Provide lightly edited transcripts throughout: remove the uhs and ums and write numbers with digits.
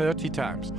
30 times.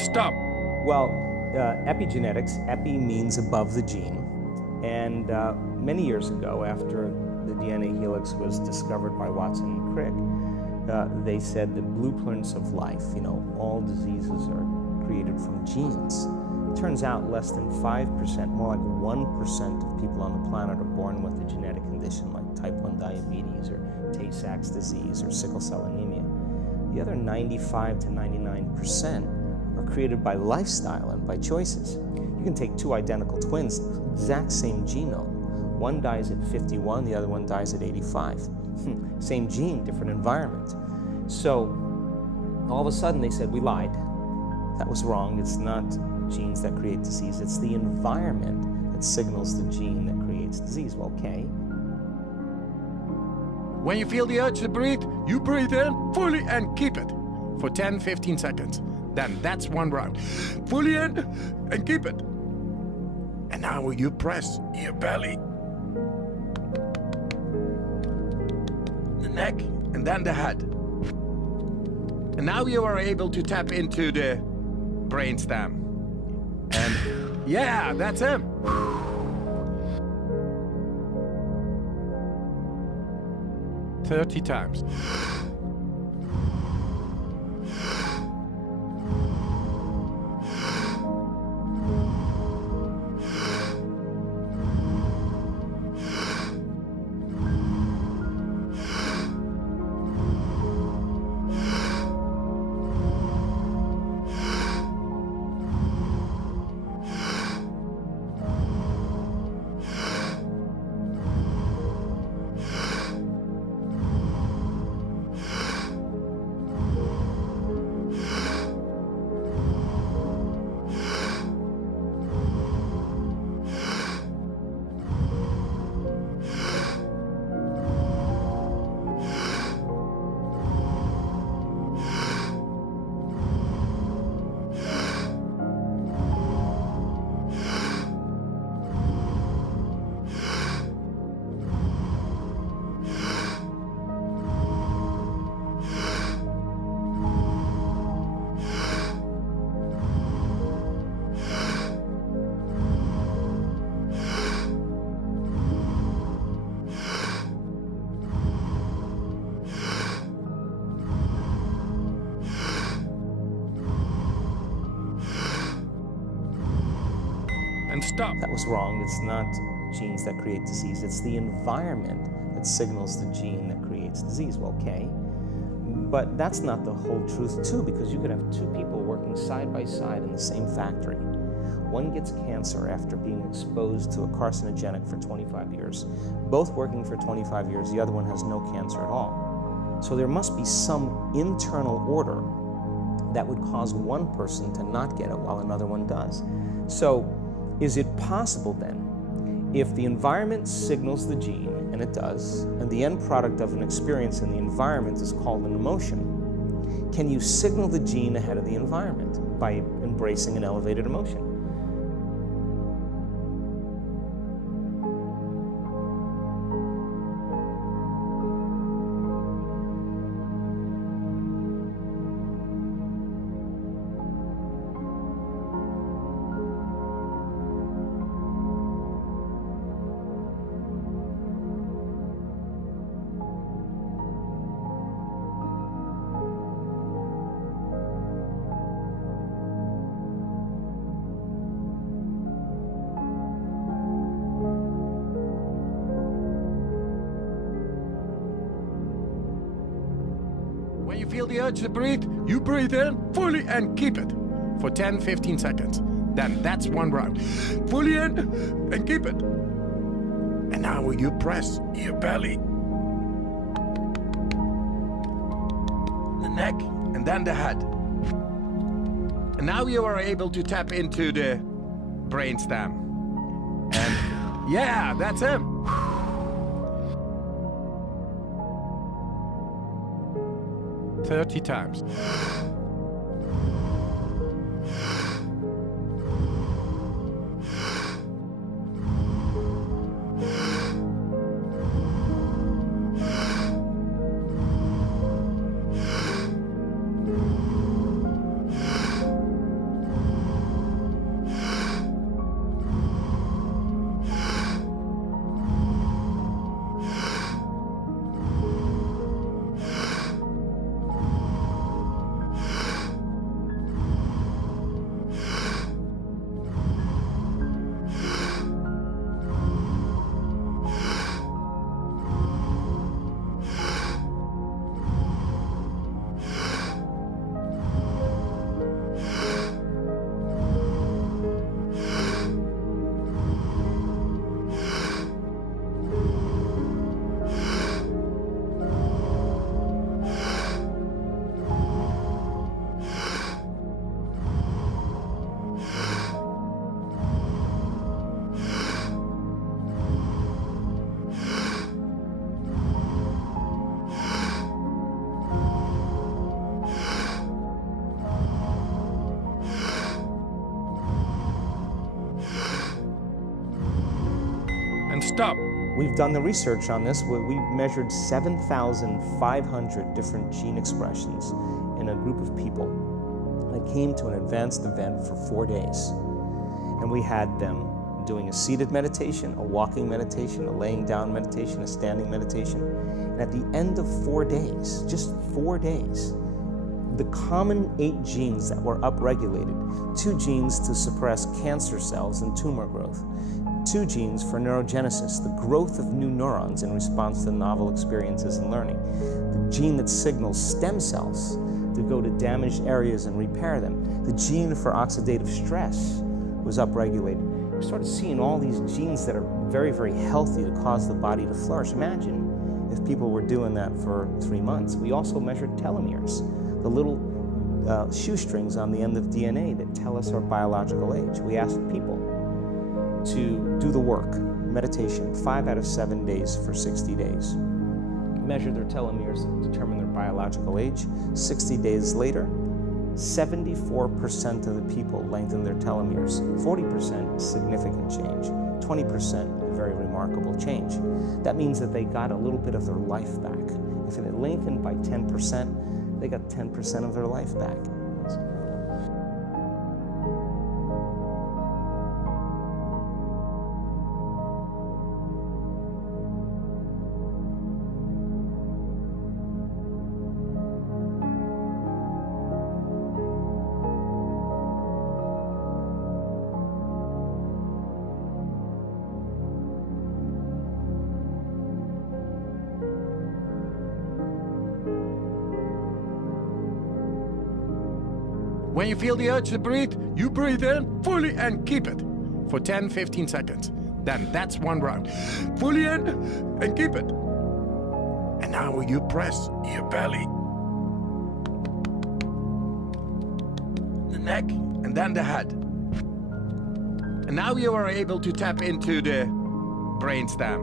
Stop. Well, epigenetics, epi means above the gene. And many years ago, after the DNA helix was discovered by Watson and Crick, they said the blueprints of life, all diseases are created from genes. It turns out less than 5%, more like 1% of people on the planet are born with a genetic condition like type 1 diabetes or Tay-Sachs disease or sickle cell anemia. The other 95 to 99% are created by lifestyle and by choices. You can take two identical twins, exact same genome. One dies at 51, the other one dies at 85. Same gene, different environment. So all of a sudden they said, we lied. That was wrong. It's not genes that create disease. It's the environment that signals the gene that creates disease. Well, okay. When you feel the urge to breathe, you breathe in fully and keep it for 10-15 seconds. Then that's one round. Fully in and keep it. And now you press your belly, the neck, and then the head. And now you are able to tap into the brainstem. And yeah, that's him. "30 times. And stop. That was wrong. It's not genes that create disease. It's the environment that signals the gene that creates disease. Well, okay. But that's not the whole truth, too, because you could have two people working side by side in the same factory. One gets cancer after being exposed to a carcinogenic for 25 years. Both working for 25 years, the other one has no cancer at all. So there must be some internal order that would cause one person to not get it while another one does. So is it possible then, if the environment signals the gene, and it does, and the end product of an experience in the environment is called an emotion, can you signal the gene ahead of the environment by embracing an elevated emotion? feel the urge to breathe, you breathe in fully and keep it for 10-15 seconds. Then that's one round. Fully in and keep it. And now you press your belly, the neck, and then the head. And now you are able to tap into the brainstem. And yeah, that's him. 30 times. And stop. We've done the research on this. We measured 7,500 different gene expressions in a group of people that came to an advanced event for 4 days. And we had them doing a seated meditation, a walking meditation, a laying down meditation, a standing meditation. And at the end of 4 days, just 4 days, the common 8 genes that were upregulated, 2 genes to suppress cancer cells and tumor growth, 2 genes for neurogenesis, the growth of new neurons in response to novel experiences and learning, the gene that signals stem cells to go to damaged areas and repair them, the gene for oxidative stress was upregulated. We started seeing all these genes that are very, very healthy to cause the body to flourish. Imagine if people were doing that for 3 months. We also measured telomeres, the little shoestrings on the end of DNA that tell us our biological age. We asked people to do the work, meditation, 5 out of 7 days for 60 days. Measure their telomeres, determine their biological age. 60 days later, 74% of the people lengthened their telomeres. 40% significant change, 20% very remarkable change. That means that they got a little bit of their life back. If it lengthened by 10%, they got 10% of their life back. When you feel the urge to breathe, you breathe in fully and keep it for 10-15 seconds. Then that's one round. Fully in and keep it. And now you press your belly, the neck, and then the head. And now you are able to tap into the brainstem.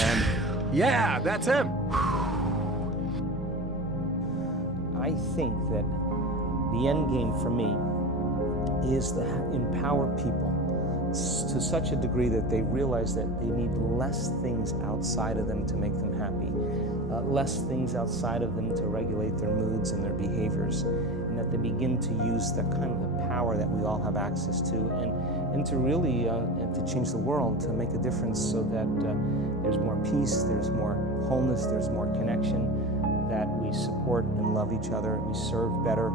And yeah, that's him. I think that the end game for me is to empower people to such a degree that they realize that they need less things outside of them to make them happy, less things outside of them to regulate their moods and their behaviors, and that they begin to use the kind of the power that we all have access to, and to really to change the world, to make a difference so that there's more peace, there's more wholeness, there's more connection, that we support and love each other, we serve better.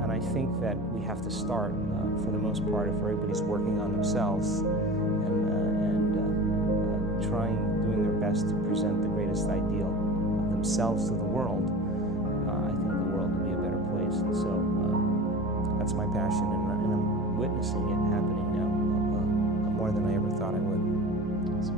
And I think that we have to start, for the most part, if everybody's working on themselves and doing their best to present the greatest ideal of themselves to the world, bodies. And so that's my passion, and I'm witnessing it happening now more than I ever thought I would. That's